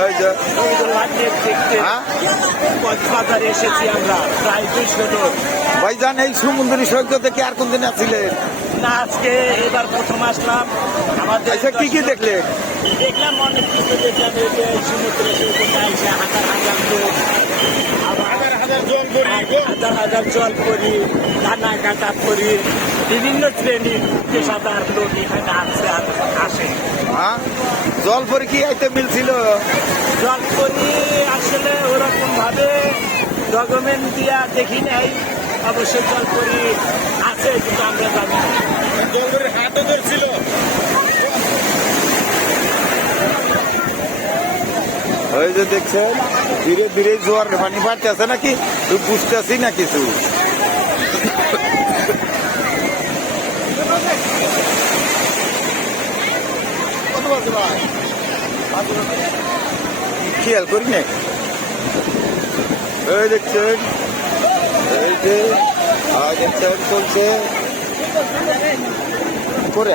এই যে কক্সবাজারে এসেছি আমরা প্রায় 200 লোক। ভাইজান, এই সমুদ্রী সৈকতে কি আর কোন দিন আসছিলেন? না, আজকে এবার প্রথম আসলাম। আমাদের আচ্ছা, কি কি দেখলে? দেখলাম অনেক কিছু দেখলাম। এই যে সমুদ্র সৈকতে আইসে হাজার হাজার লোক, হাজার হাজার জল করি, দানা কাটা করি, বিভিন্ন শ্রেণীর পেশাদার লোক এখানে আসে। হ্যাঁ, জল পরে কি আইতে মিলছিল? জল করি আসলে ওরকম ভাবে ডকুমেন্ট দিয়া দেখি নাই। অবশ্যই জল করি আছে, কিন্তু আমরা জানি না। জল করে হাতও ধরছিল। ওই যে দেখছেন ধীরে ধীরে জোয়ার পানি বাড়তে আছে নাকি, বুঝতেছি না কিছু। খেয়াল করি না। এই দেখছেন, এই যে দেখছেন চলছে করে